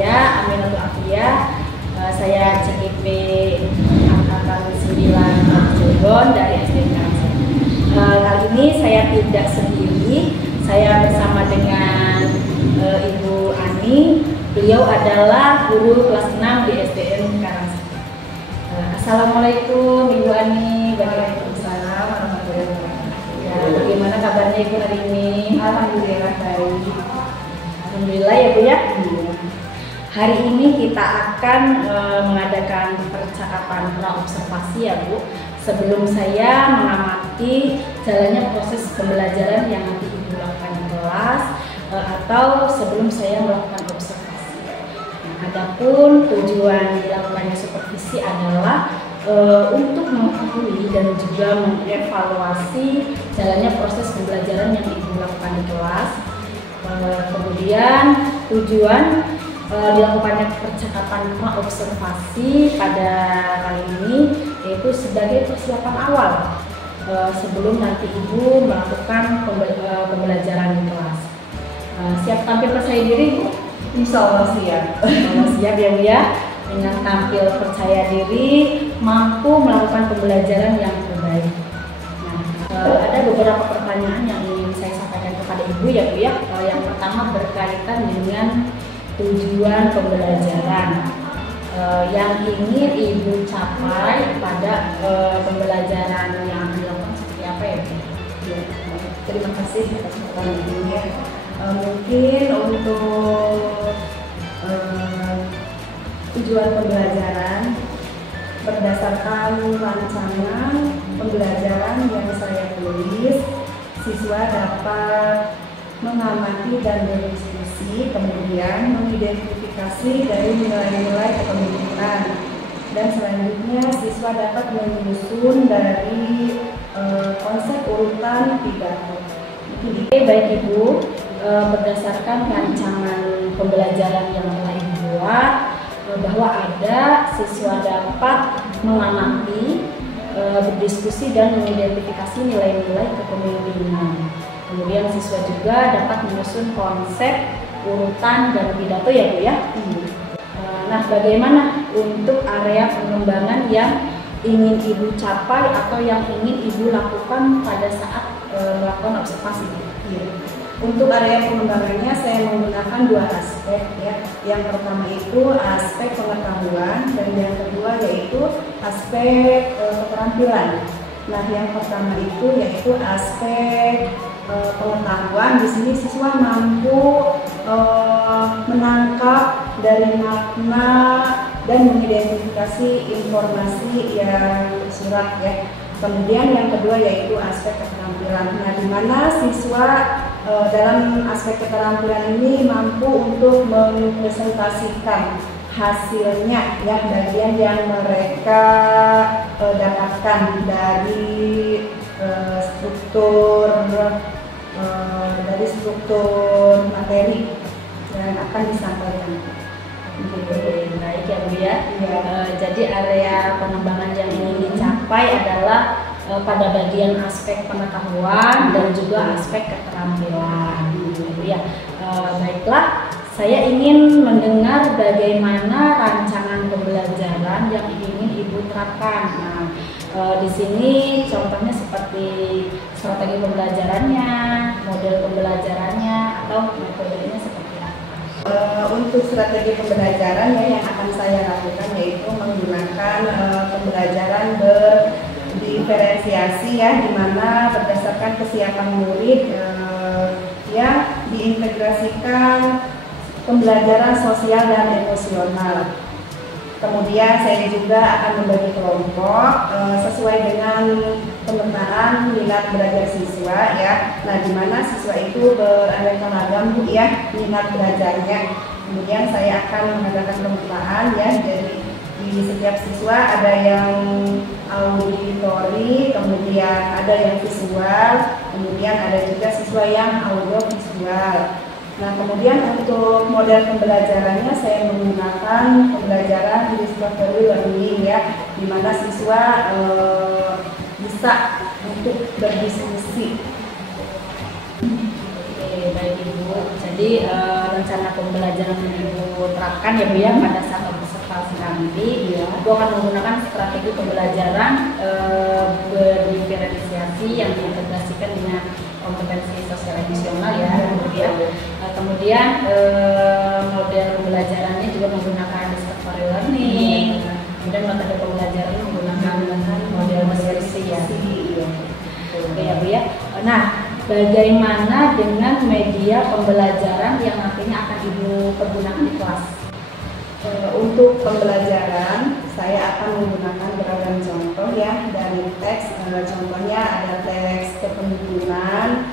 saya Aminatul Afia, saya CGP angkatan 9 Cilegon dari SDN Karangsari. Kali ini saya tidak sendiri, saya bersama dengan Ibu Ani. Beliau adalah guru kelas 6 di SDN Karangsari. Assalamualaikum Ibu Ani. Waalaikumsalam warahmatullahi wabarakatuh. Ya, bagaimana kabarnya Ibu hari ini? Alhamdulillah baik. Alhamdulillah ya Bu ya. Hari ini kita akan mengadakan percakapan praobservasi ya Bu. Sebelum saya mengamati jalannya proses pembelajaran yang nanti Ibu lakukan di kelas atau sebelum saya melakukan observasi. Nah, adapun tujuan dilakukannya supervisi adalah untuk mengetahui dan juga mengevaluasi jalannya proses pembelajaran yang Ibu lakukan di kelas. Kemudian tujuan dilakukannya percakapan praobservasi pada kali ini yaitu sebagai persiapan awal sebelum nanti Ibu melakukan pembelajaran di kelas. Siap tampil percaya diri Bu? Insya Allah siap. Siap ya Bu ya. Dengan tampil percaya diri, mampu melakukan pembelajaran yang terbaik. Nah, ada beberapa pertanyaan yang ingin saya sampaikan kepada Ibu ya Bu ya. Yang pertama berkaitan dengan tujuan pembelajaran yang ingin Ibu capai pada pembelajaran yang dilakukan seperti apa ya Bu? Ya, terima kasih atas pertanyaannya. Mungkin untuk tujuan pembelajaran berdasarkan rancangan pembelajaran yang saya tulis, siswa dapat mengamati dan berdiskusi, kemudian mengidentifikasi dari nilai-nilai kepemimpinan, dan selanjutnya siswa dapat menyusun dari konsep urutan pidato. Oke, baik Ibu, berdasarkan rancangan pembelajaran yang telah Ibu buat, bahwa ada siswa dapat mengamati, berdiskusi dan mengidentifikasi nilai-nilai kepemimpinan. Kemudian siswa juga dapat menyusun konsep, urutan, dan pidato ya Bu ya. Nah, bagaimana untuk area pengembangan yang ingin Ibu capai atau yang ingin Ibu lakukan pada saat melakukan observasi? Untuk area pengembangannya saya menggunakan dua aspek ya. Yang pertama itu aspek pengetahuan dan yang kedua yaitu aspek keterampilan. Nah, yang pertama itu yaitu aspek pengetahuan. Di sini siswa mampu menangkap dari makna dan mengidentifikasi informasi yang tersurat ya. Kemudian yang kedua yaitu aspek keterampilan. Nah, di mana siswa dalam aspek keterampilan ini mampu untuk mempresentasikan hasilnya ya, bagian yang mereka dapatkan dari struktur materi yang akan disampaikan. Baik ya Bu ya. Jadi area pengembangan yang ingin dicapai adalah pada bagian aspek pengetahuan dan juga aspek keterampilan. Ya, baiklah. Saya ingin mendengar bagaimana rancangan pembelajaran yang ingin Ibu terapkan. Nah, di sini contohnya seperti strategi pembelajarannya, model pembelajarannya, atau metodenya seperti apa? Untuk strategi pembelajaran yang akan saya lakukan yaitu menggunakan pembelajaran berdiferensiasi ya, di mana berdasarkan kesiapan murid yang diintegrasikan pembelajaran sosial dan emosional. Kemudian saya juga akan membagi kelompok sesuai dengan pemetaan minat belajar siswa ya. Nah, di mana siswa itu beraneka ragam Bu ya minat belajarnya. Kemudian saya akan mengadakan pemetaan ya. Jadi di setiap siswa ada yang auditori, kemudian ada yang visual, kemudian ada juga siswa yang audiovisual. Nah, kemudian untuk model pembelajarannya saya menggunakan pembelajaran discovery learning ya, di mana siswa bisa untuk berdiskusi. Oke, baik Ibu. Jadi rencana pembelajaran yang Ibu terapkan ya Bu ya pada saat observasi nanti, Ibu akan menggunakan strategi pembelajaran berdiferensiasi yang diintegrasikan dengan kompetensi sosial emosional ya Bu ya. Kemudian model pembelajarannya juga menggunakan discovery learning. Kemudian metode pembelajaran menggunakan model diskusi ya. Oke ya Bu ya. Nah, bagaimana dengan media pembelajaran yang nantinya akan Ibu pergunakan di kelas? Untuk pembelajaran, saya akan menggunakan beragam contoh ya dari teks. Contohnya ada teks kepemimpinan,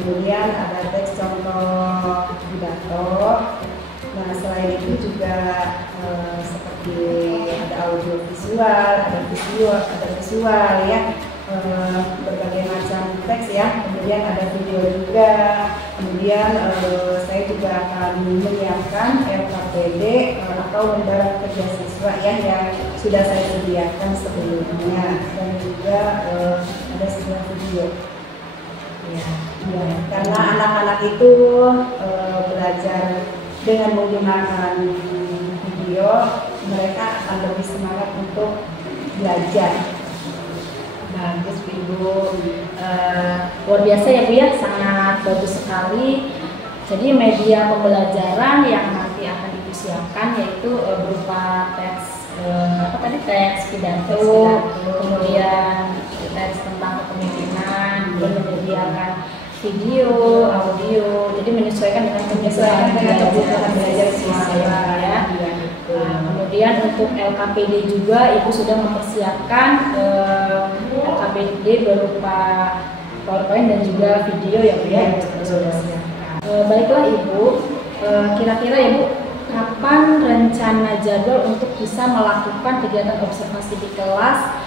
kemudian ada teks contoh pidato. Nah, selain itu juga seperti ada audio visual, ada visual ya. Berbagai macam teks ya, kemudian ada video juga, kemudian saya juga akan menyiapkan LKPD atau lembar kerja siswa ya yang sudah saya sediakan sebelumnya, dan juga ada sebuah video ya, karena anak-anak itu belajar dengan menggunakan video, mereka akan lebih semangat untuk belajar. Bagus Bu Ibu, luar biasa ya Bu ya, sangat bagus sekali. Jadi media pembelajaran yang nanti akan Ibu siapkan yaitu berupa teks teks pidato, kemudian teks tentang kepemimpinan, menyediakan video, audio, jadi menyesuaikan dengan kebutuhan belajar siswa ya. Kemudian untuk LKPD juga Ibu sudah mempersiapkan LKPD berupa PowerPoint dan juga video ya Bu ya, sudah siapkan. Baiklah Ibu, kira-kira ya Bu, kapan rencana jadwal untuk bisa melakukan kegiatan observasi di kelas?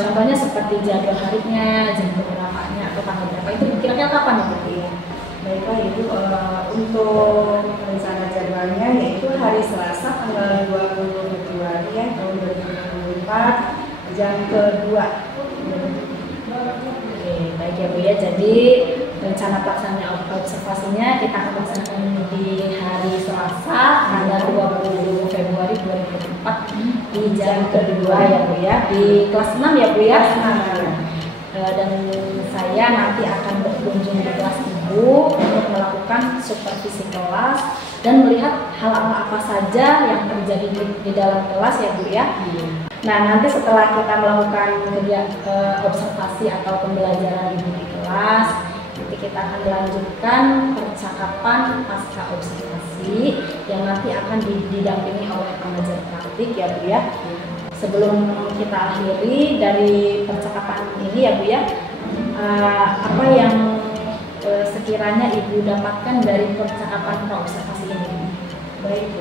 Contohnya seperti jadwal harinya, jam berapanya atau tanggal berapa, itu kira-kira kapan ya Bu? Baiklah Ibu, untuk rencana jadwalnya yaitu hari Selasa tanggal 20 Februari ya, tahun 2024 jam kedua. Oke, baik ya Bu ya. Jadi rencana pelaksanaan observasinya kita akan laksanakan di hari Selasa tanggal 20 Februari 2024 di jam kedua ya Bu ya, di kelas 6 ya Bu ya. Dan saya nanti akan berkunjung di kelas Ibu untuk melakukan supervisi kelas dan melihat hal apa saja yang terjadi di dalam kelas ya Bu ya. Nah, nanti setelah kita melakukan observasi atau pembelajaran Ibu di kelas, nanti kita akan melanjutkan percakapan pasca observasi yang nanti akan didampingi oleh pengajar praktik ya Bu ya. Sebelum kita akhiri dari percakapan ini ya Bu ya, apa yang sekiranya Ibu dapatkan dari percakapan observasi ini? Baik Bu,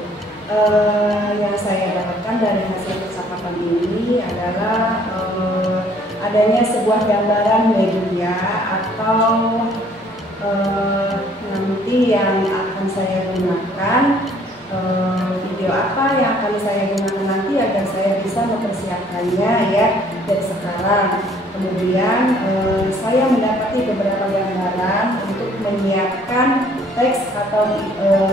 yang saya dapatkan dari hasil percakapan ini adalah adanya sebuah gambaran media atau nanti yang akan saya gunakan, video apa yang akan saya gunakan nanti agar saya bisa mempersiapkannya ya dari sekarang. Kemudian saya mendapati beberapa gambaran untuk menyiapkan teks atau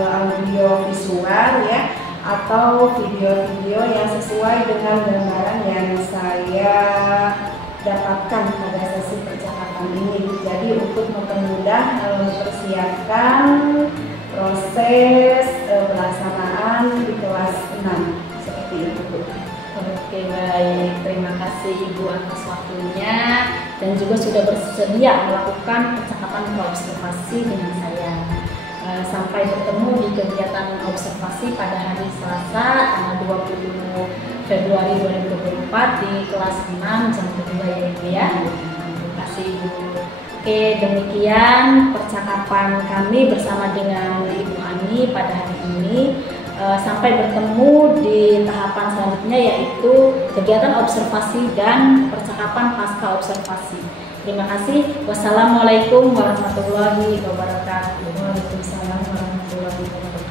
audio visual ya, atau video-video yang sesuai dengan gambaran yang saya dapatkan pada sesi percakapan ini. Jadi untuk mempermudah mempersiapkan proses pelaksanaan di kelas 6 seperti itu Bu. Oke baik, terima kasih Ibu atas waktunya dan juga sudah bersedia melakukan percakapan observasi dengan saya. Sampai bertemu di kegiatan observasi pada hari Selasa tanggal 20 Februari 2024 di kelas 6 jam kedua ya Ibu ya. Terima kasih Ibu. Oke, demikian percakapan kami bersama dengan Ibu Hani pada hari ini. Sampai bertemu di tahapan selanjutnya yaitu kegiatan observasi dan percakapan pasca observasi. Terima kasih. Wassalamualaikum warahmatullahi wabarakatuh. Waalaikumsalam warahmatullahi wabarakatuh.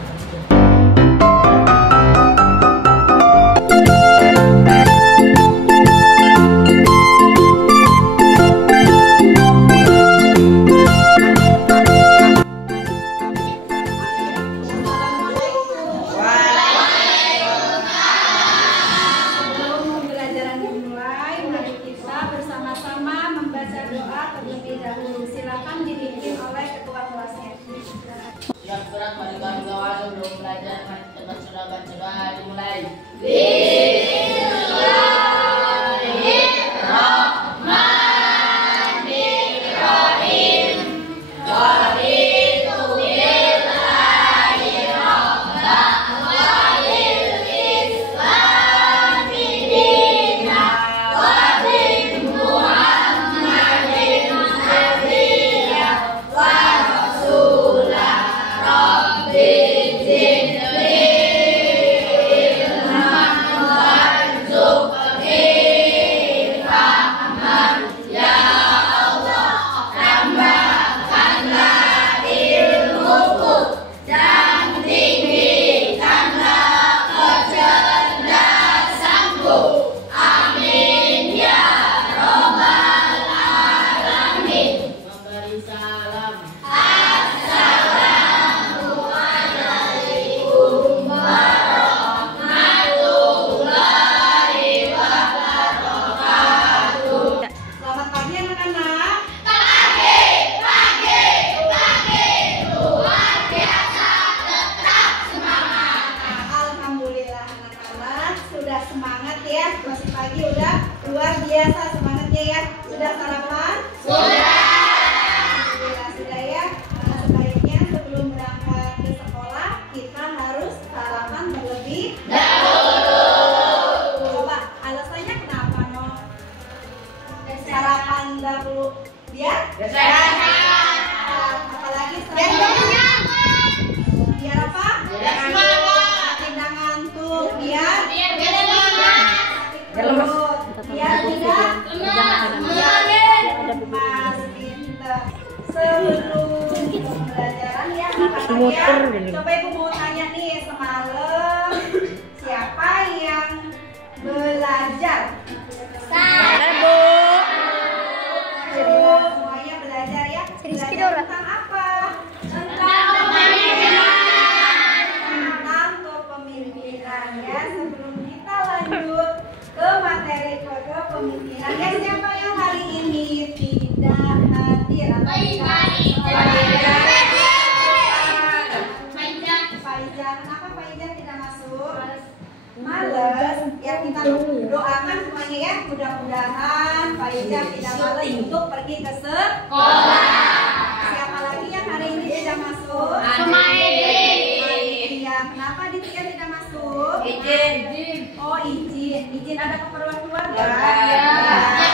mulai. Semangat ya, masih pagi udah luar biasa semangatnya ya. Sudah sarapan? Sudah. Alhamdulillah sudah ya. Sebaiknya sebelum berangkat ke sekolah kita harus sarapan terlebih dahulu. Coba alasannya kenapa no? Sarapan dahulu biar sehat. Apalagi sarapan biar apa? Biar semangat. Tidak ngantuk biar lemes. Biar tidak lemas, pintar. Sebelum pembelajaran ya anak-anak ya. Coba ibu mau tanya nih, semalam siapa yang belajar? Saya, Bu. Semuanya belajar ya. Belajar tentang apa? Tentang kepemimpinan ya. Sebelum kita lanjut ke materi kepemimpinan ya, siapa yang hari ini tidak hadir atau Faizah, kenapa Faizah tidak masuk? Males ya, kita doakan semuanya ya, mudah-mudahan Faizah tidak males untuk pergi ke sekolah. Siapa lagi yang hari ini tidak masuk? Iya, kenapa dia tidak masuk? Izin. Oh, izin ada keperluan keluarga.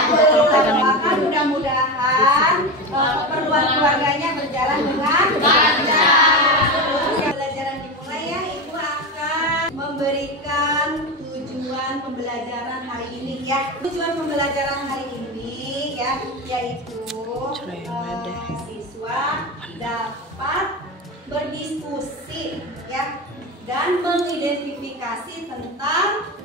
Doakan mudah-mudahan keperluan keluarganya berjalan dengan lancar. Pembelajaran dimulai ya, ibu akan memberikan tujuan pembelajaran hari ini ya. Tujuan pembelajaran hari ini ya, yaitu siswa dapat berdiskusi ya dan mengidentifikasi tentang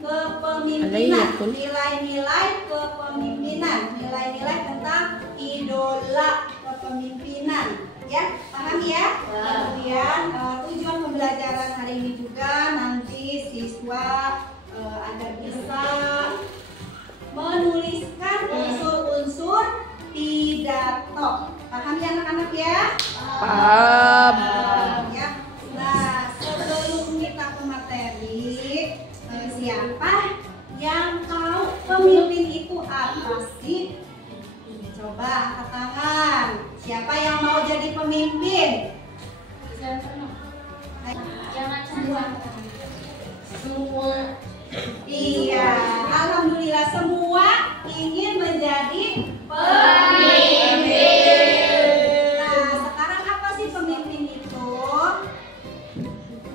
kepemimpinan, nilai-nilai kepemimpinan, nilai-nilai tentang idola kepemimpinan ya, paham ya? Kemudian tujuan pembelajaran hari ini juga nanti siswa agar bisa menuliskan unsur-unsur pidato. Paham ya anak-anak ya? Paham. Ya. Nah, sebelum kita ke materi, siapa yang tahu pemimpin itu apa sih? Coba angkat tangan. Siapa yang mau jadi pemimpin? Semua. Iya, alhamdulillah semua ingin menjadi pemimpin. Nah, sekarang apa sih pemimpin itu?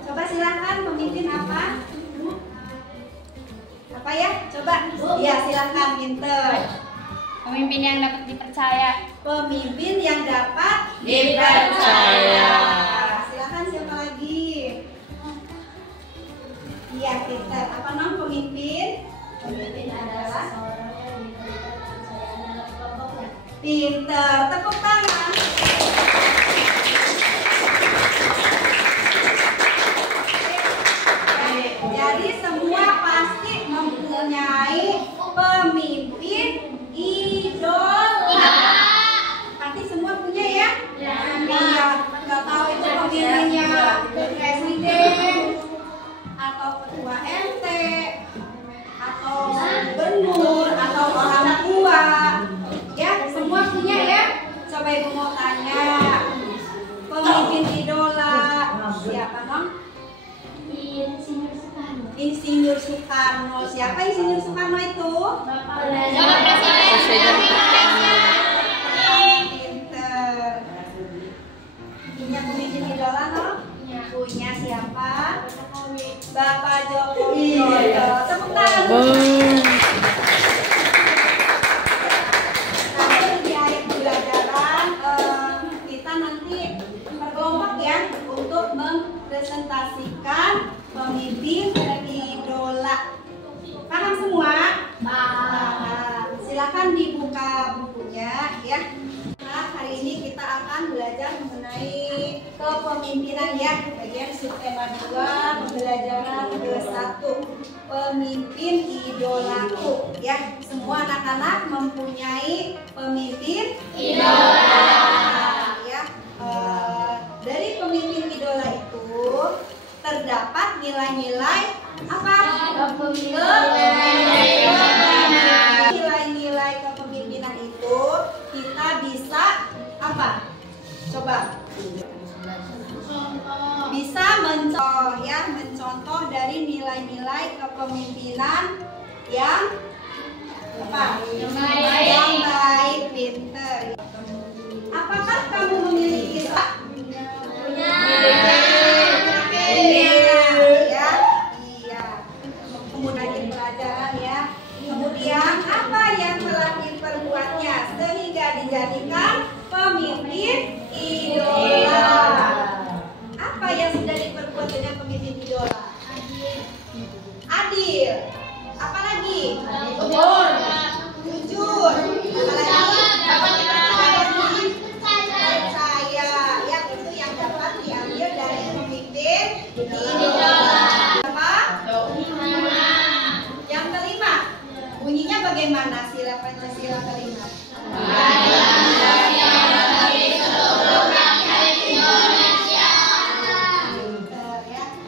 Coba silakan, pemimpin apa? Apa ya? Coba. Iya, silakan, pinter. Pemimpin yang dapat dipercaya. Pemimpin yang dapat Dipercaya. Silakan, siapa lagi? Iya, pinter. Apa nama pemimpin? Pemimpin adalah seorang yang diberikan kepercayaan dalam kelompoknya. Pinter. Tepuk tangan. Jadi semua pasti mempunyai pemimpin idola. Pasti semua punya ya? Iya. Nggak tahu itu pemimpinnya presiden, Insinyur Soekarno. Siapa Insinyur Soekarno itu? Bapak Presiden. Pinter. Punya pemimpin idola no? Punya siapa? Bapak Jokowi. Tepuk tangan. Nanti di akhir pembelajaran kita nanti berkelompok ya untuk mempresentasikan pemimpin idola. Paham semua? Paham. Silakan dibuka bukunya ya. Nah, hari ini kita akan belajar mengenai kepemimpinan ya. Bagian subtema 2 pembelajaran ke-1 pemimpin idolaku ya. Semua anak-anak mempunyai pemimpin idola ya. Dari pemimpin idola itu terdapat nilai-nilai apa? Nilai-nilai kepemimpinan itu kita bisa apa? Coba. Bisa mencontoh dari nilai-nilai kepemimpinan yang apa? Yang baik, pinter. Apakah kamu memiliki kemudian pelajaran ya. Kemudian apa yang telah diperbuatnya sehingga dijadikan pemimpin idola? Apa yang sudah diperbuat dengan pemimpin idola? Adil. Apa lagi? Jujur. Apa lagi? Percaya. Ya, itu yang dapat diambil dari pemimpin idola. Yang kelima, bunyinya bagaimana sila Pancasila kelima?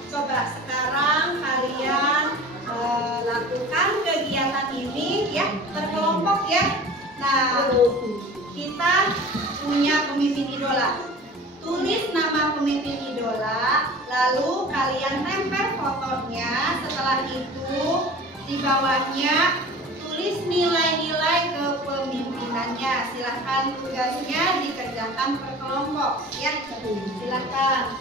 Coba sekarang kalian lakukan kegiatan ini ya, berkelompok ya. Nah, kita punya pemimpin idola. Tulis nama pemimpin idola, lalu kalian tempel fotonya. Setelah itu di bawahnya tulis nilai-nilai kepemimpinannya. Silahkan tugasnya dikerjakan per kelompok ya. Silahkan.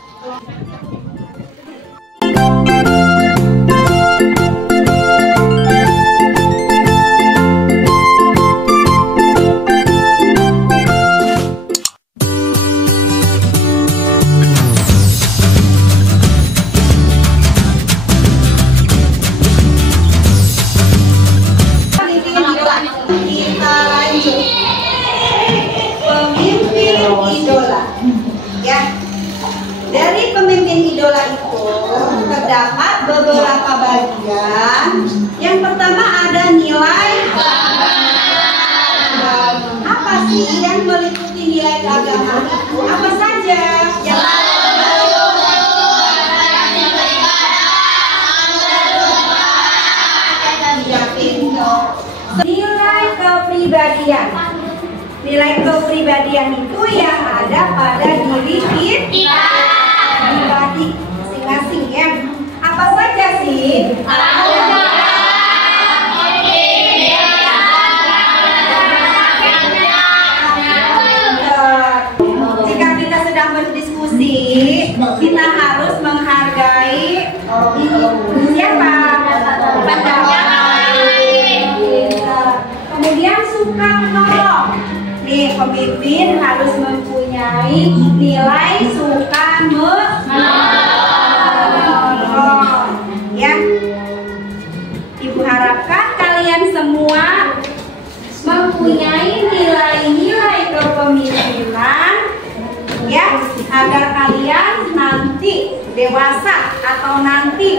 Dari pemimpin idola itu terdapat beberapa bagian. Yang pertama ada nilai apa sih yang meliputi nilai keagamaan itu? Apa saja? Nilai kepribadian. Nilai kepribadian itu yang ada pada diri pribadi masing-masing ya. Apa saja sih? Jika kita sedang berdiskusi, kita harus menghargai siapa? Pendapat. Kemudian suka menolong. Nih, pemimpin harus mempunyai nilai suka menolong. Ya, Ibu harapkan kalian semua mempunyai nilai-nilai kepemimpinan, ya, agar kalian nanti dewasa atau nanti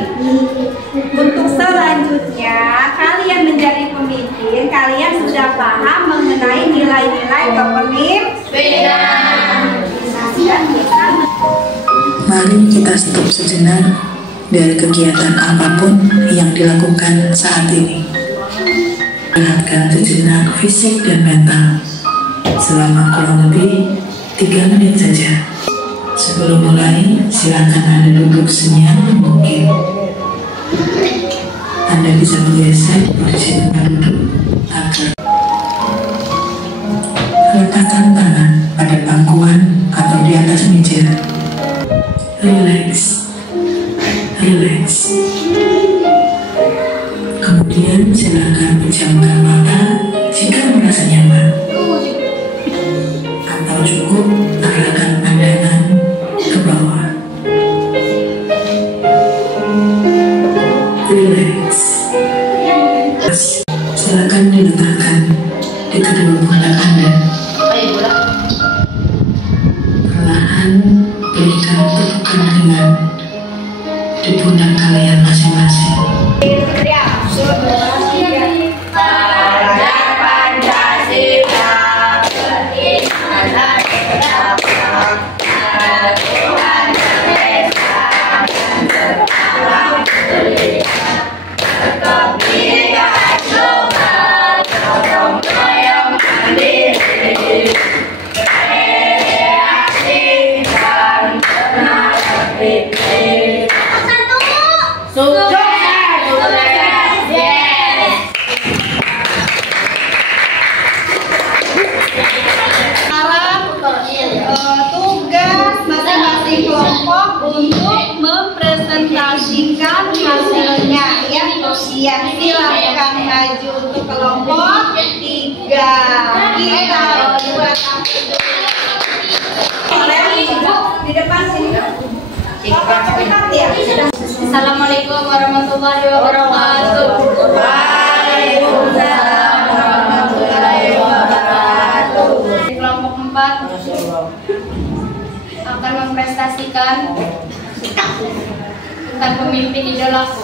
untuk selanjutnya kalian menjadi pemimpin, kalian sudah paham mengenai nilai-nilai kepemimpinan. Mari kita stop sejenak dari kegiatan apapun yang dilakukan saat ini. Rehatkan sejenak fisik dan mental selama kurang lebih 3 menit saja. Sebelum mulai, silakan Anda duduk senyap mungkin. Anda bisa bergeser di posisi tempat duduk agar letakkan tangan pada pangkuan atau di atas meja. Relax. Kemudian silakan pejamkan mata jika merasa nyaman, atau cukup arahkan pandangan ke bawah. Relax. Silakan diletakkan di kedua pundak Anda. Perlahan berikan tepukan ringan di pundak kalian masing-masing. Tugas masing-masing kelompok untuk mempresentasikan hasilnya ya. Silakan maju untuk kelompok 3. Kita buat di depan sini. Assalamualaikum warahmatullahi wabarakatuh. Waalaikumsalam warahmatullahi wabarakatuh. Kelompok 4 akan memprestasikan tentang pemimpin idolaku.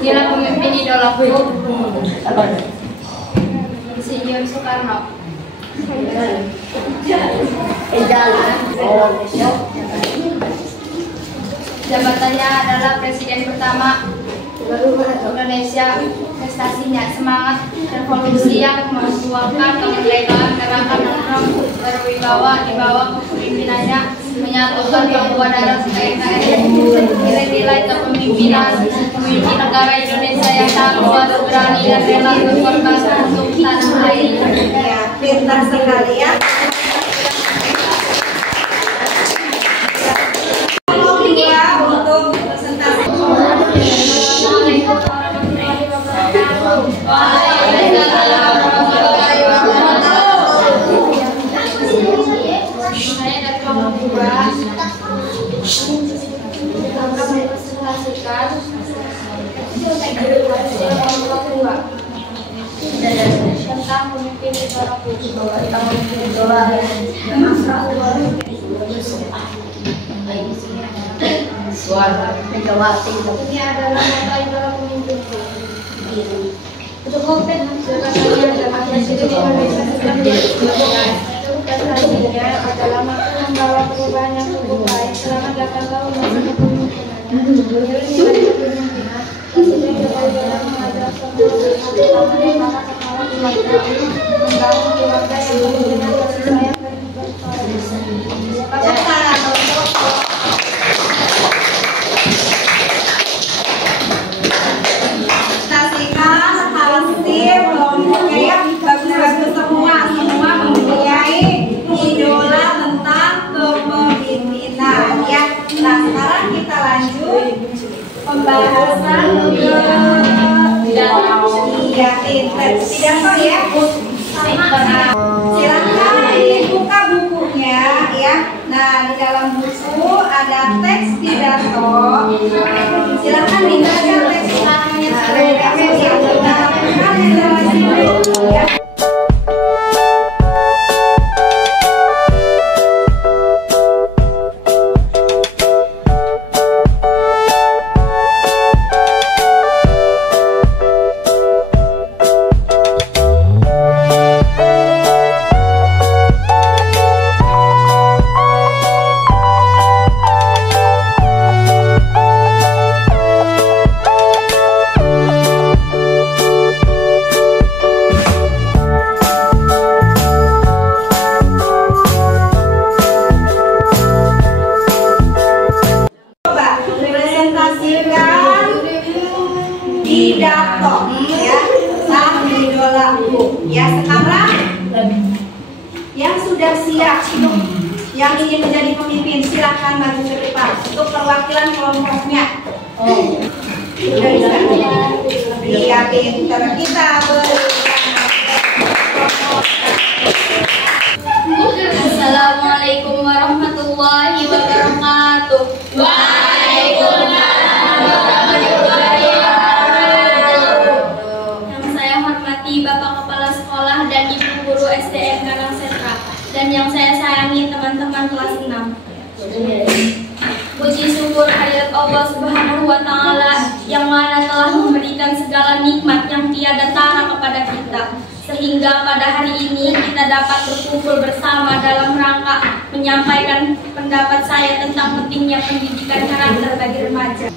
Inilah pemimpin idolaku, Insinyur Soekarno. Jabatannya adalah Presiden pertama Indonesia. Prestasinya semangat revolusi yang memperjuangkan kemerdekaan, gerakan nongkrong berwibawa di bawah kepemimpinannya, menyatukan Papua dalam NKRI, nilai-nilai kepemimpinan, memimpin negara Indonesia yang tangguh, berani dan rela berkorban untuk tanah air. Ya, pintar sekali ya. Untuk presentasi. Saya dari kelompok 2 akan mempresentasikan tentang pemimpin idolaku. Ini adalah mata idola pemimpinku. Untuk konten jabatannya adalah Presiden Indonesia prestasinya adalah mampu membawa perubahan yang cukup baik selama 8 tahun masa kepemimpinan. Nilai-nilai kepemimpinan, Presiden Joko Widodo mengajak semua bersama dan para kepala keluarga membangun keluarga yang memberikan kasih sayang dan bagus-bagus semua mempunyai idola tentang kepemimpinan ya. Nah, sekarang kita lanjut pembahasan pidato ya. Silakan dibuka bukunya ya. Nah, di dalam buku ada teks pidato. Silakan dibaca teks pidatonya ya. yang ingin menjadi pemimpin silahkan maju ke depan untuk perwakilan kelompoknya. Sudah bisa? Iya, pinter kita Assalamualaikum warahmatullahi wabarakatuh. Waalaikumsalam warahmatullahi wabarakatuh. Yang saya hormati Bapak Kepala Sekolah dan Ibu Guru SDN Karangsentra, dan yang saya sayangi teman-teman kelas 6. Puji syukur hadirat Allah Subhanahu wa Ta'ala yang mana telah memberikan segala nikmat yang tiada tara kepada kita, sehingga pada hari ini kita dapat berkumpul bersama dalam rangka menyampaikan pendapat saya tentang pentingnya pendidikan karakter bagi remaja.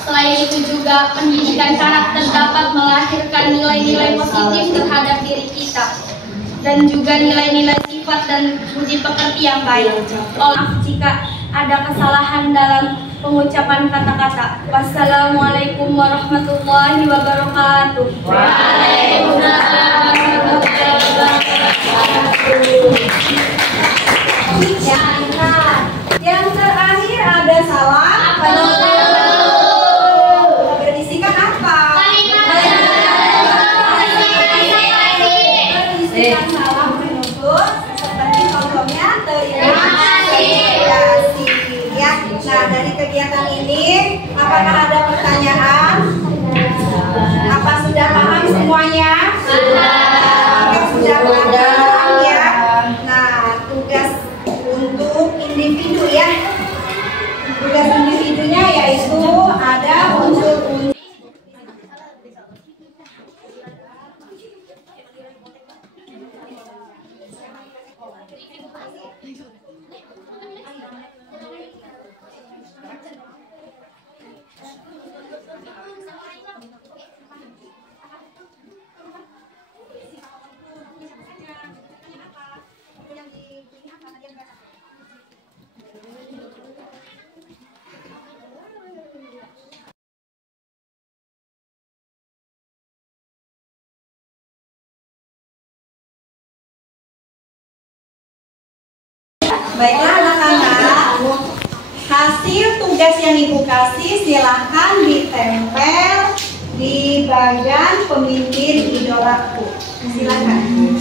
Selain itu juga pendidikan karakter dapat melahirkan nilai-nilai positif terhadap diri kita dan juga nilai-nilai sifat dan budi pekerti yang baik. Jika ada kesalahan dalam pengucapan kata-kata. Wassalamualaikum warahmatullahi wabarakatuh. Waalaikumsalam warahmatullahi wabarakatuh. Yang terakhir ada salam. Berisikan apa? Berisikan salam menuntut seperti contohnya terima kasih. Ya, nah dari kegiatan ini apakah ada pertanyaan? Apa sudah paham semuanya? Sudah paham ya. Nah, tugas untuk individu ya. Tugas individunya yaitu ada unsur-unsur. Baiklah anak-anak, hasil tugas yang Ibu kasih silahkan ditempel di bagian pemimpin idolaku. Silakan.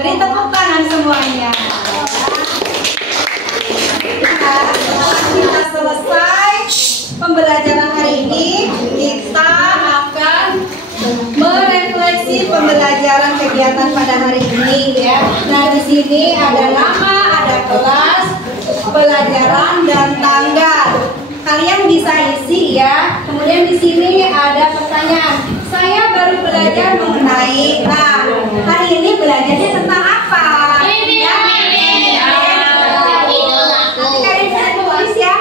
Beri tepuk tangan semuanya. Kita selesai pembelajaran hari ini, kita akan merefleksi pembelajaran kegiatan pada hari ini ya. Nah, di sini ada nama, ada kelas, pelajaran dan tanggal. Kalian bisa isi ya. Kemudian di sini ada pertanyaan. Saya baru belajar mengenai. Nah, hari ini belajarnya tentang apa? Ya. Kalian bisa tulis ya.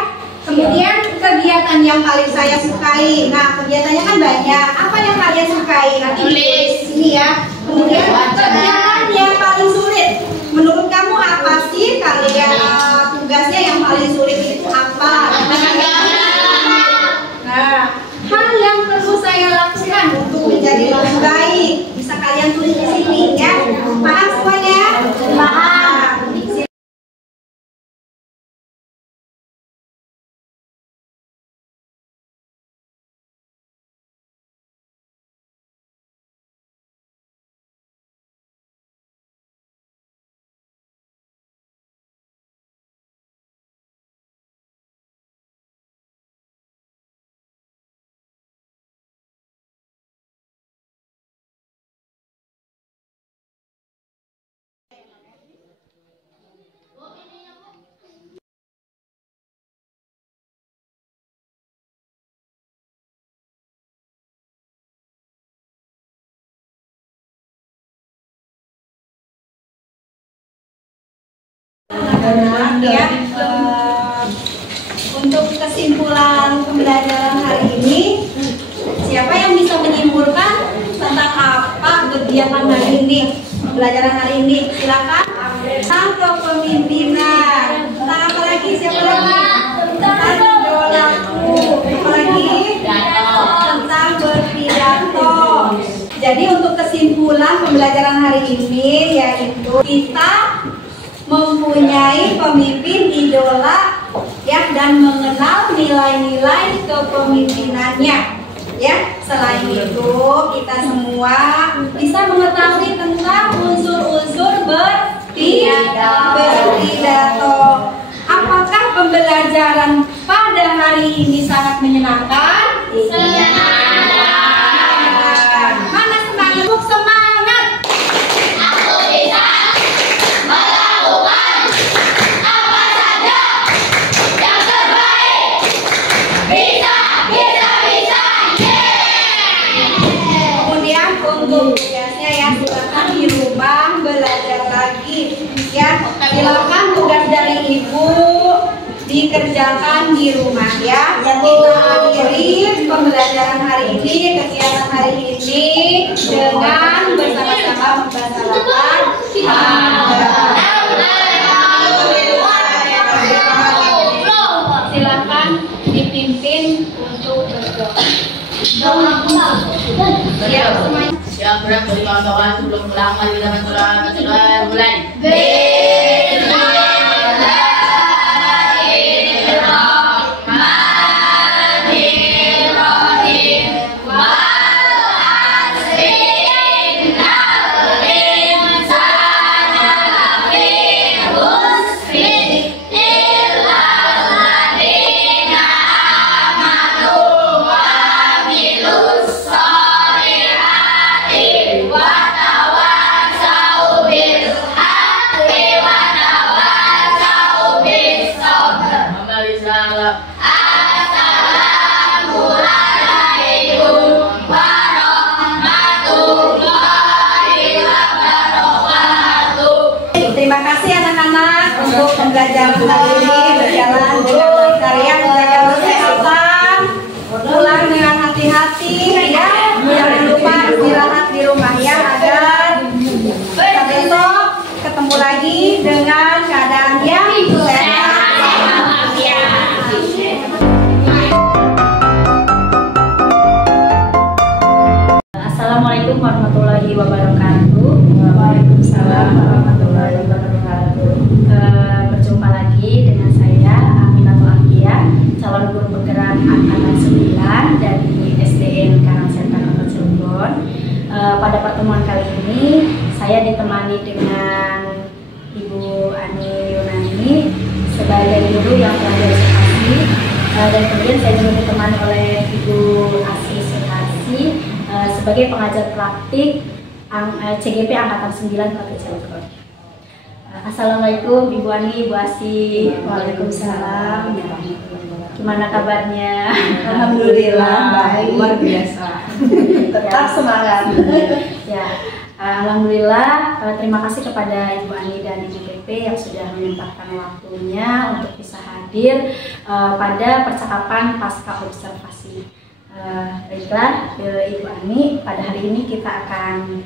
Kemudian kegiatan yang paling saya sukai. Nah, kegiatannya kan banyak. Apa yang kalian sukai? Nanti tulis ini ya. Kemudian kegiatan yang paling sulit. Menurut kamu apa sih kalian tugasnya yang paling sulit itu apa? Nah, hal yang perlu saya lakukan untuk menjadi lebih baik bisa kalian tulis di sini ya. Paham semuanya? Paham. Ya, untuk kesimpulan pembelajaran hari ini, siapa yang bisa menyimpulkan tentang apa kegiatan hari ini, pembelajaran hari ini. Silakan. Tentang kepemimpinan. Tentang apa lagi? Siapa lagi? Tentang idolaku. Apa lagi? Tentang berpidato. Jadi untuk kesimpulan pembelajaran hari ini yaitu kita mempunyai pemimpin idola ya, dan mengenal nilai-nilai kepemimpinannya. Ya, selain itu kita semua bisa mengetahui tentang unsur-unsur berpidato. Apakah pembelajaran pada hari ini sangat menyenangkan? Menyenangkan. Mana semangat? Untuk semangat. Aku bisa melakukan apa saja yang terbaik. Bisa. Kemudian untuk tugasnya ya, silakan di rumah belajar lagi ya. Silakan tugas dari ibu dikerjakan di rumah ya. Kita akhiri pembelajaran hari ini, kegiatan hari ini dengan bersama-sama membacakan silakan dipimpin untuk berdoa. Siap semuanya. Siap berat bagi kawan-kawan sebelum melanggar di dalam surah mulai. Terima kasih anak-anak untuk pembelajaran hari ini berjalan dengan lancar ya, menjaga kesehatan, pulang dengan hati-hati ya, jangan lupa istirahat di rumah ya, agar besok ketemu lagi dengan keadaan yang sehat. Assalamualaikum warahmatullahi wabarakatuh. Waalaikumsalam warahmatullahi wabarakatuh. Berjumpa lagi dengan saya Aminatul Akia, calon guru bergerak angkatan 9 dari SDN Karangsetan Kota Cilegon. Pada pertemuan kali ini saya ditemani dengan Ibu Ani Yunani sebagai guru yang telah diobservasi, dan kemudian saya juga ditemani oleh Ibu Asi Suharsi sebagai pengajar praktik CGP Angkatan 9 Kota Cilegon. Assalamualaikum Ibu Ani, Ibu Asi. Waalaikumsalam. Gimana kabarnya? Alhamdulillah baik, luar biasa. Tetap semangat. Ya, alhamdulillah. Terima kasih kepada Ibu Ani dan Ibu Pepe yang sudah menyempatkan waktunya untuk bisa hadir pada percakapan pasca observasi. Baiklah, Ibu Ani, pada hari ini kita akan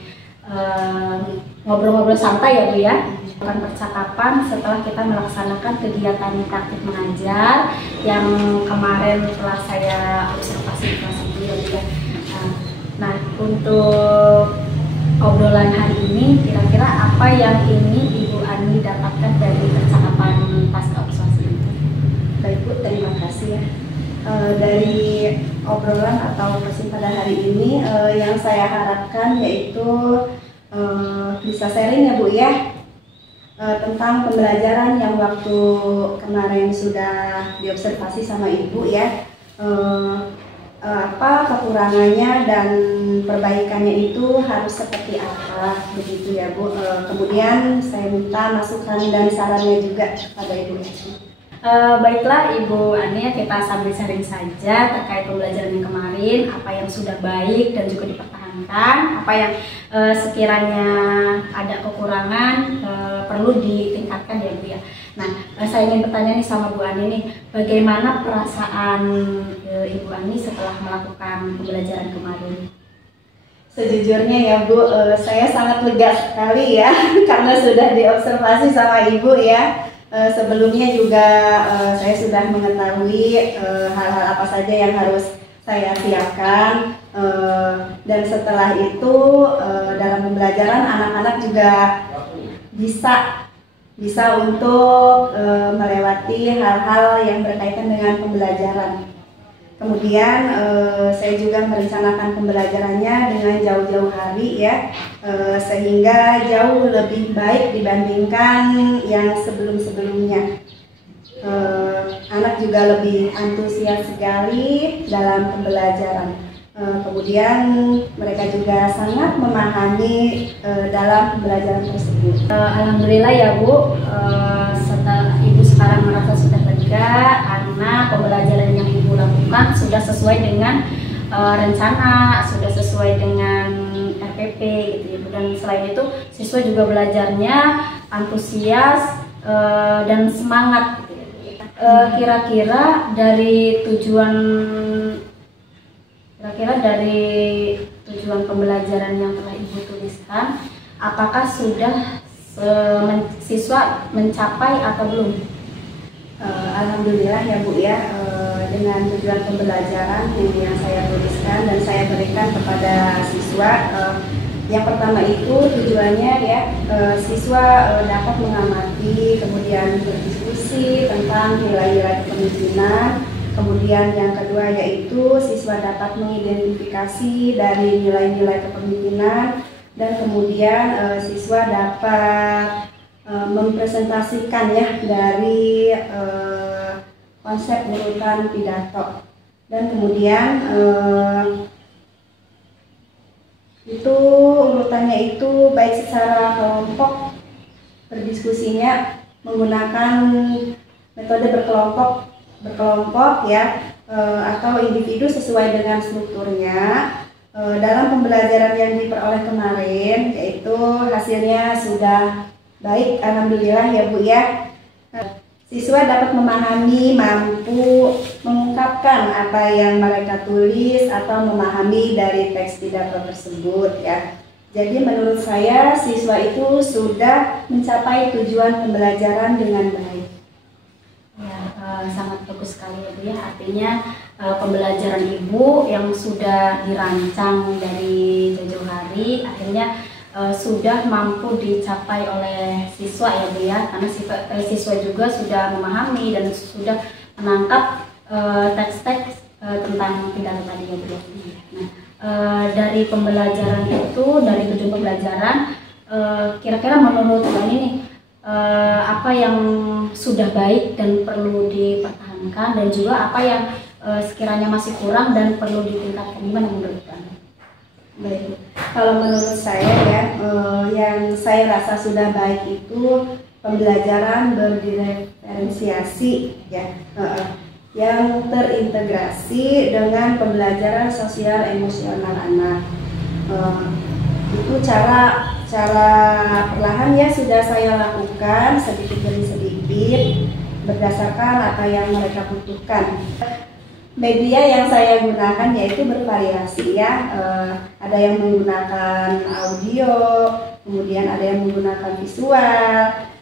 ngobrol-ngobrol santai ya Bu ya. Akan percakapan setelah kita melaksanakan kegiatan praktik mengajar yang kemarin telah saya observasi di kelas ini ya Bu ya. Nah, untuk obrolan hari ini kira-kira apa yang ingin Ibu Ani dapatkan dari percakapan pasca observasi ini? Baik Bu, terima kasih ya. Dari obrolan atau pada hari ini yang saya harapkan yaitu bisa sharing ya Bu ya, tentang pembelajaran yang waktu kemarin sudah diobservasi sama Ibu ya, apa kekurangannya dan perbaikannya itu harus seperti apa begitu ya Bu. Kemudian saya minta masukan dan sarannya juga kepada Ibu. Baiklah Ibu Ani, kita sambil sharing saja terkait pembelajaran yang kemarin, apa yang sudah baik dan juga dipertahankan, apa yang sekiranya ada kekurangan perlu ditingkatkan ya Bu ya. Nah, saya ingin bertanya nih sama Bu Ani nih, bagaimana perasaan Ibu Ani setelah melakukan pembelajaran kemarin? Sejujurnya ya Bu, saya sangat lega sekali ya karena sudah diobservasi sama Ibu ya. Sebelumnya juga saya sudah mengetahui hal-hal apa saja yang harus saya siapkan, dan setelah itu dalam pembelajaran anak-anak juga bisa untuk melewati hal-hal yang berkaitan dengan pembelajaran. Kemudian saya juga merencanakan pembelajarannya dengan jauh-jauh hari ya, sehingga jauh lebih baik dibandingkan yang sebelum-sebelumnya. Anak juga lebih antusias sekali dalam pembelajaran. Kemudian mereka juga sangat memahami dalam pembelajaran tersebut. Alhamdulillah ya Bu, setelah Ibu sekarang merasa sudah lega karena pembelajaran yang Ibu lakukan sudah sesuai dengan rencana, sudah sesuai dengan RPP gitu ya Bu. Dan selain itu siswa juga belajarnya antusias dan semangat gitu ya. Kira-kira dari tujuan pembelajaran yang telah Ibu tuliskan, apakah sudah siswa mencapai atau belum? Alhamdulillah ya Bu ya, dengan tujuan pembelajaran yang saya tuliskan dan saya berikan kepada siswa, yang pertama itu tujuannya ya, siswa dapat mengamati, kemudian berdiskusi tentang nilai-nilai kepemimpinan. Kemudian yang kedua yaitu siswa dapat mengidentifikasi dari nilai-nilai kepemimpinan, dan kemudian siswa dapat mempresentasikan ya dari konsep urutan pidato. Dan kemudian itu urutannya itu baik secara kelompok, berdiskusinya menggunakan metode berkelompok ya, atau individu sesuai dengan strukturnya. Dalam pembelajaran yang diperoleh kemarin, yaitu hasilnya sudah baik, alhamdulillah ya Bu ya. Siswa dapat memahami, mampu mengungkapkan apa yang mereka tulis atau memahami dari teks pidato tersebut ya. Jadi menurut saya siswa itu sudah mencapai tujuan pembelajaran dengan baik. Ya, sangat bagus sekali ya Bu ya. Artinya pembelajaran Ibu yang sudah dirancang dari jauh-jauh hari akhirnya sudah mampu dicapai oleh siswa ya Bu ya, karena siswa juga sudah memahami dan sudah menangkap teks-teks tentang pidato tadi ya Bu ya. Nah, dari pembelajaran itu, dari tujuan pembelajaran, kira-kira menurut Mbak ini apa yang sudah baik dan perlu dipertahankan, dan juga apa yang sekiranya masih kurang dan perlu ditingkatkan, gimana menurut Mbak? Baik, kalau menurut saya ya, yang saya rasa sudah baik itu pembelajaran berdiferensiasi ya, yang terintegrasi dengan pembelajaran sosial emosional anak. Itu cara perlahan ya sudah saya lakukan sedikit demi sedikit berdasarkan apa yang mereka butuhkan. Media yang saya gunakan yaitu bervariasi ya, ada yang menggunakan audio, kemudian ada yang menggunakan visual,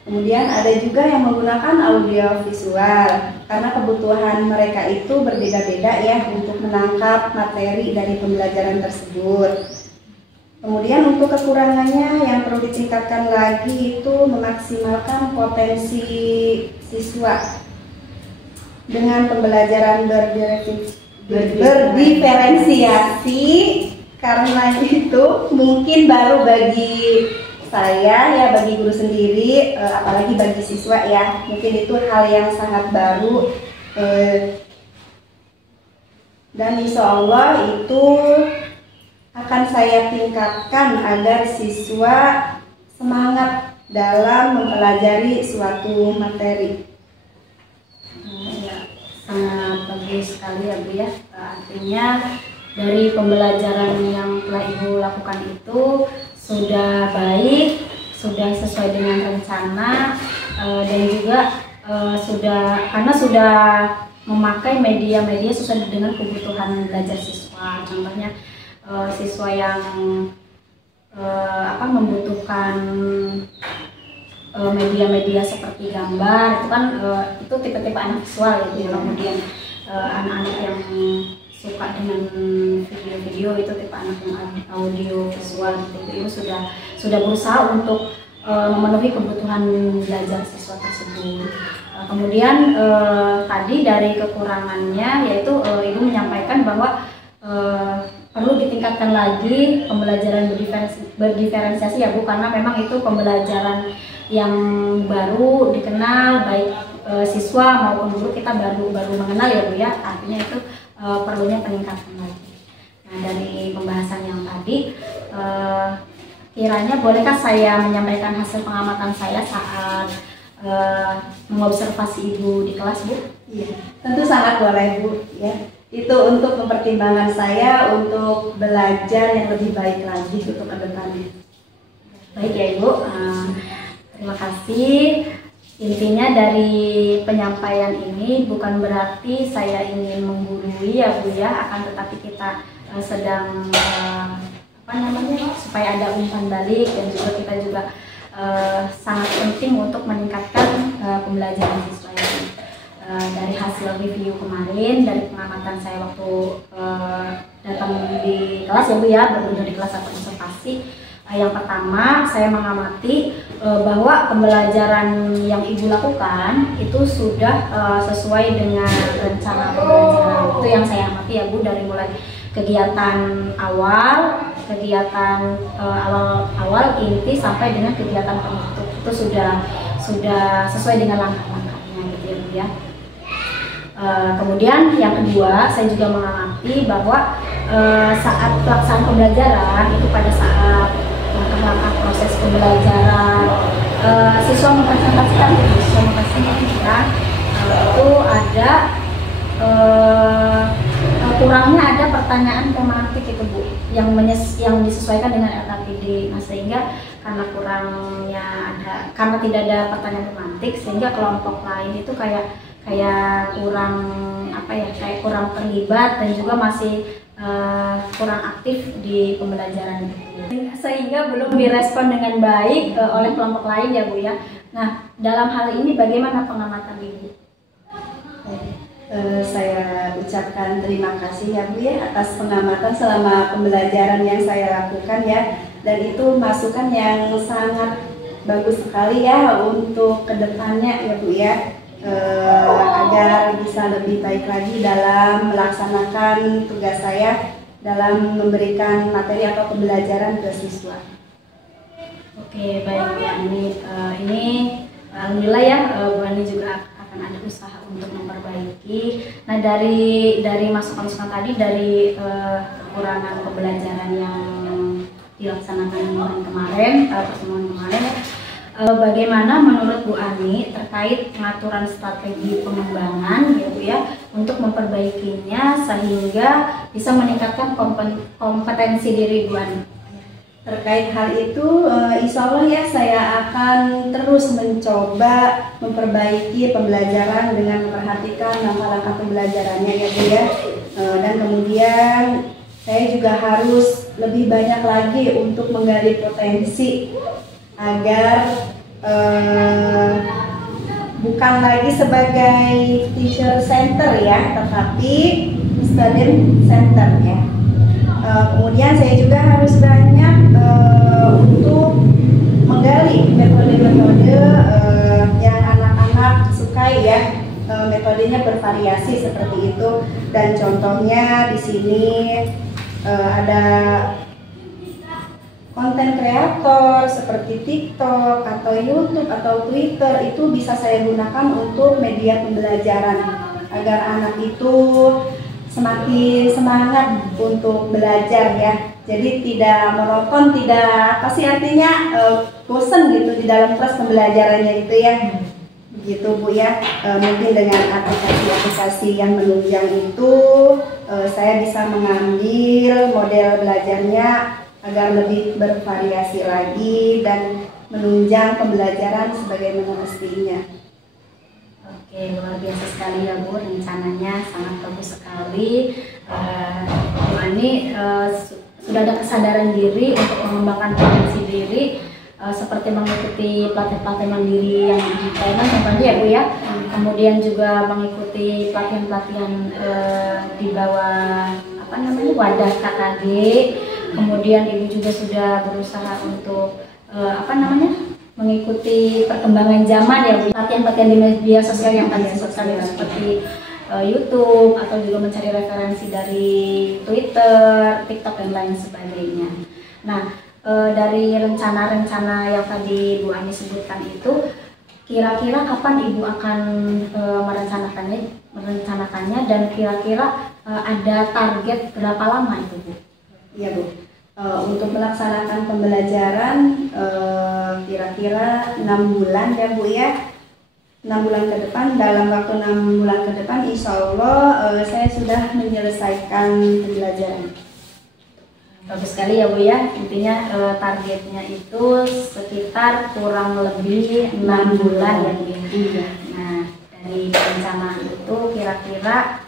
kemudian ada juga yang menggunakan audio visual, karena kebutuhan mereka itu berbeda-beda ya untuk menangkap materi dari pembelajaran tersebut. Kemudian untuk kekurangannya yang perlu ditingkatkan lagi itu memaksimalkan potensi siswa dengan pembelajaran berdiferensiasi, karena itu mungkin baru bagi saya ya, bagi guru sendiri, apalagi bagi siswa ya, mungkin itu hal yang sangat baru, dan insya Allah itu akan saya tingkatkan agar siswa semangat dalam mempelajari suatu materi. Sangat bagus sekali ya Bu ya. Artinya dari pembelajaran yang telah Ibu lakukan itu sudah baik, sudah sesuai dengan rencana, dan juga sudah memakai media-media sesuai dengan kebutuhan belajar siswa. Contohnya siswa yang membutuhkan media-media seperti gambar, itu kan itu tipe-tipe anak visual gitu. Kemudian anak-anak yang suka dengan video-video itu tipe anak yang audio visual gitu. Ibu sudah berusaha untuk memenuhi kebutuhan belajar siswa tersebut. Kemudian tadi dari kekurangannya yaitu Ibu menyampaikan bahwa perlu ditingkatkan lagi pembelajaran berdiferensiasi ya Bu, karena memang itu pembelajaran yang baru dikenal, baik siswa maupun guru kita baru mengenal ya Bu ya, artinya itu perlunya peningkatan lagi. Nah, dari pembahasan yang tadi kiranya bolehkah saya menyampaikan hasil pengamatan saya saat mengobservasi Ibu di kelas Bu? Iya, tentu sangat boleh Bu ya. Itu untuk mempertimbangkan saya untuk belajar yang lebih baik lagi untuk ke depannya. Baik ya Ibu, terima kasih. Intinya dari penyampaian ini bukan berarti saya ingin menggurui ya Bu ya, akan tetapi kita sedang supaya ada umpan balik, dan juga kita juga sangat penting untuk meningkatkan pembelajaran siswa ini. Dari hasil review kemarin, dari pengamatan saya waktu datang di kelas ya Bu ya, berbeda di kelas atau observasi. Yang pertama, saya mengamati bahwa pembelajaran yang Ibu lakukan itu sudah sesuai dengan rencana pembelajaran. Itu yang saya amati ya Bu, dari mulai kegiatan awal inti sampai dengan kegiatan penutup itu sudah sesuai dengan langkah-langkahnya gitu ya Bu ya. Kemudian yang kedua, saya juga mengamati bahwa saat pelaksanaan pembelajaran itu pada saat langkah-langkah proses pembelajaran siswa mempresentasikan itu ada kurangnya ada pertanyaan tematik itu Bu yang disesuaikan dengan LKPD. Nah, sehingga karena tidak ada pertanyaan tematik, sehingga kelompok lain itu kayak kurang terlibat dan juga masih kurang aktif di pembelajaran itu, sehingga belum direspon dengan baik oleh kelompok lain ya Bu ya. Nah, dalam hal ini bagaimana pengamatan Ibu? Saya ucapkan terima kasih ya Bu ya atas pengamatan selama pembelajaran yang saya lakukan ya, dan itu masukan yang sangat bagus sekali ya untuk kedepannya ya Bu ya. Agar bisa lebih baik lagi dalam melaksanakan tugas saya dalam memberikan materi atau pembelajaran ke siswa. Oke, baik Bu Ani. Ini alhamdulillah ya Bu Ani juga akan ada usaha untuk memperbaiki. Nah, dari masukan-masukan tadi, dari kekurangan pembelajaran yang dilaksanakan pertemuan kemarin ya, bagaimana menurut Bu Ani terkait pengaturan strategi pengembangan ya Bu ya, untuk memperbaikinya sehingga bisa meningkatkan kompetensi diri Bu Ani? Terkait hal itu, insya Allah ya saya akan terus mencoba memperbaiki pembelajaran dengan memperhatikan langkah-langkah pembelajarannya ya Bu ya. Dan kemudian saya juga harus lebih banyak lagi untuk menggali potensi agar bukan lagi sebagai teacher center ya, tetapi student center ya. Kemudian saya juga harus banyak untuk menggali metode-metode yang anak-anak sukai ya. Metodenya bervariasi seperti itu, dan contohnya di sini ada konten kreator seperti TikTok atau YouTube atau Twitter, itu bisa saya gunakan untuk media pembelajaran agar anak itu semakin semangat untuk belajar ya. Jadi tidak monoton, tidak artinya bosan gitu di dalam kelas pembelajarannya itu ya. Begitu Bu ya. Mungkin dengan aplikasi-aplikasi yang menunjang itu saya bisa mengambil model belajarnya agar lebih bervariasi lagi dan menunjang pembelajaran sebagaimana mestinya. Oke, luar biasa sekali ya Bu, rencananya sangat bagus sekali. Bu Ani sudah ada kesadaran diri untuk mengembangkan potensi diri, seperti mengikuti pelatihan-pelatihan mandiri yang di Thailand contohnya ya Bu ya. Kemudian juga mengikuti pelatihan-pelatihan di bawah wadah KKD. Kemudian Ibu juga sudah berusaha untuk mengikuti perkembangan zaman ya Bu. Pelatihan-pelatihan di media sosial yang tadi disebutkan seperti YouTube atau juga mencari referensi dari Twitter, TikTok dan lain sebagainya. Nah, dari rencana-rencana yang tadi Bu Ani sebutkan itu, kira-kira kapan Ibu akan merencanakannya dan kira-kira ada target berapa lama itu Bu? Iya Bu, untuk melaksanakan pembelajaran kira-kira 6 bulan ya Bu ya. 6 bulan ke depan, dalam waktu 6 bulan ke depan insya Allah saya sudah menyelesaikan pembelajaran. Bagus sekali ya Bu ya, intinya targetnya itu sekitar kurang lebih 6 bulan ya Bu ya. Nah, dari perencanaan itu kira-kira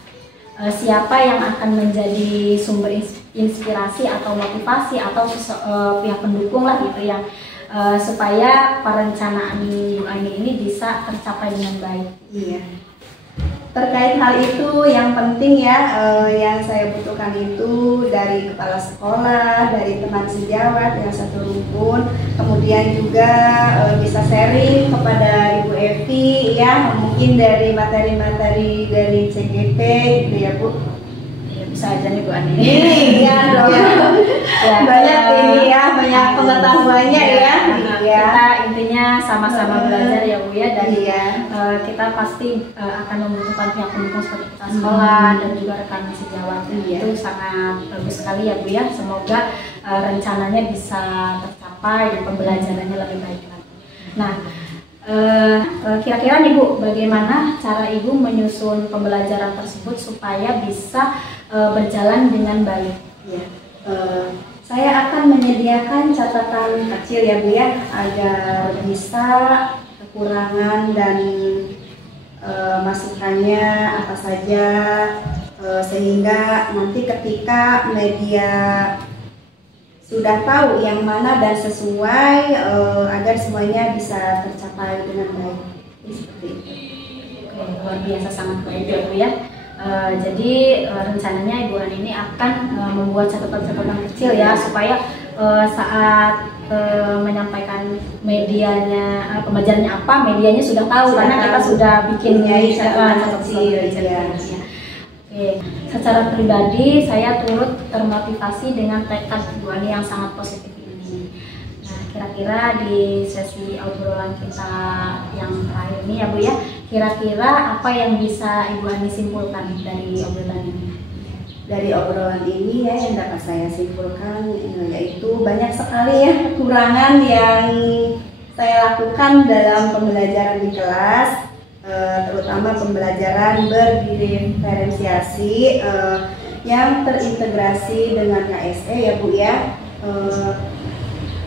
siapa yang akan menjadi sumber inspirasi atau motivasi atau pihak pendukung lah gitu yang supaya perencanaan Bu Ani ini bisa tercapai dengan baik. Iya. Terkait hal itu yang penting ya, yang saya butuhkan itu dari kepala sekolah, dari teman sejawat yang satu rumpun, kemudian juga bisa sharing kepada Ibu Evi ya, mungkin dari materi-materi dari CGP gitu ya Bu. Ya, bisa aja nih Bu Ani. Iya dong. Ya, banyak ini ya, banyak pengetahuannya ya. Kita intinya sama-sama belajar ya Bu ya, dan kita pasti akan membutuhkan pihak pendukung seperti kita sekolah dan juga rekan sejawat. Itu sangat bagus sekali ya Bu ya. Semoga rencananya bisa tercapai dan pembelajarannya lebih baik lagi. Nah, kira-kira nih Bu, bagaimana cara Ibu menyusun pembelajaran tersebut supaya bisa berjalan dengan baik? Ya. Saya akan menyediakan catatan kecil ya Bu ya, agar bisa kekurangan dan masukannya apa saja, sehingga nanti ketika media sudah tahu yang mana dan sesuai, agar semuanya bisa tercapai dengan baik. Seperti itu. Oke, luar biasa, sangat baik ya Bu ya. Jadi rencananya Ibu Ani ini akan membuat catatan-catatan kecil ya, supaya saat menyampaikan medianya, pembelajarannya apa, medianya sudah tahu karena kita sudah bikinnya catatan kecil. Oke, secara pribadi saya turut termotivasi dengan tekad Ibu Ani yang sangat positif ini. Nah, kira-kira di sesi obrolan kita yang terakhir ini ya Bu ya, kira-kira apa yang bisa Ibu Ani simpulkan dari obrolan ini? Dari obrolan ini ya, yang dapat saya simpulkan yaitu banyak sekali ya kekurangan yang saya lakukan dalam pembelajaran di kelas, terutama pembelajaran berdiferensiasi yang terintegrasi dengan KSE ya Bu ya.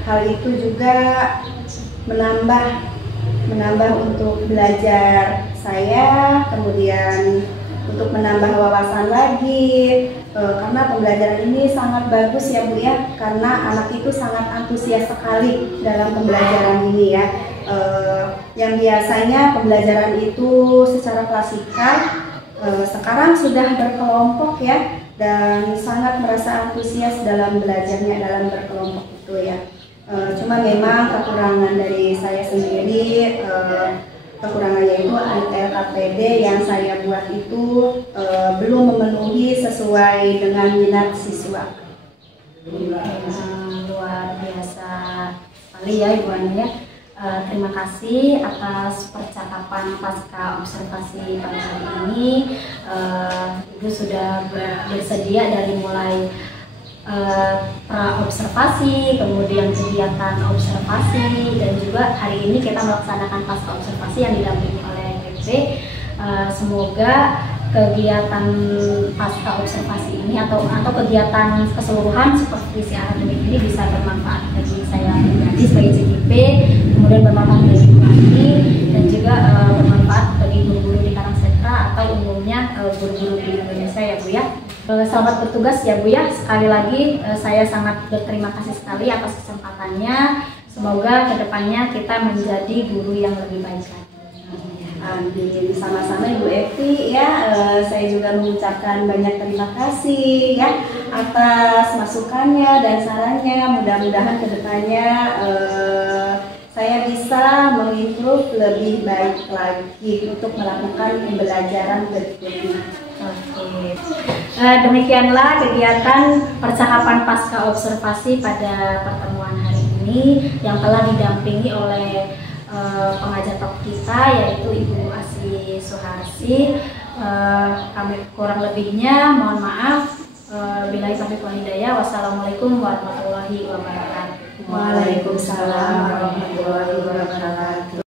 Hal itu juga menambah untuk belajar saya, kemudian untuk menambah wawasan lagi, karena pembelajaran ini sangat bagus ya Bu ya, karena anak itu sangat antusias sekali dalam pembelajaran ini ya. Yang biasanya pembelajaran itu secara klasikal, sekarang sudah berkelompok ya, dan sangat merasa antusias dalam belajarnya dalam berkelompok itu ya. Cuma memang kekurangan dari saya sendiri, kekurangannya itu LKPD yang saya buat itu belum memenuhi sesuai dengan minat siswa. Luar biasa sekali ya Ibu Ani ya. Terima kasih atas percakapan pasca observasi pada hari ini. Ibu sudah bersedia dari mulai pra-observasi, kemudian kegiatan observasi, dan juga hari ini kita melaksanakan pasca observasi yang didampingi oleh PP. Semoga kegiatan pasca observasi ini atau kegiatan keseluruhan seperti siaran akademik ini bisa bermanfaat bagi saya pribadi sebagai CGP, kemudian bermanfaat bagi Bu Ani, dan juga bermanfaat bagi guru-guru di Karangsetra atau umumnya guru-guru di Indonesia ya Bu ya. selamat bertugas ya Bu ya. Sekali lagi saya sangat berterima kasih sekali atas kesempatannya. Semoga kedepannya kita menjadi guru yang lebih baik lagi. Amin. Sama-sama Ibu Evi ya. Saya juga mengucapkan banyak terima kasih ya atas masukannya dan sarannya. Mudah-mudahan kedepannya saya bisa mengimprove lebih baik lagi untuk melakukan pembelajaran berikutnya. Oke. Demikianlah kegiatan percakapan pasca observasi pada pertemuan hari ini yang telah didampingi oleh pengajar top kita yaitu Ibu Asih Suharsi. Kami kurang lebihnya mohon maaf. Billahi taufiq wal hidayah. Wassalamualaikum warahmatullahi wabarakatuh. Waalaikumsalam warahmatullahi wabarakatuh.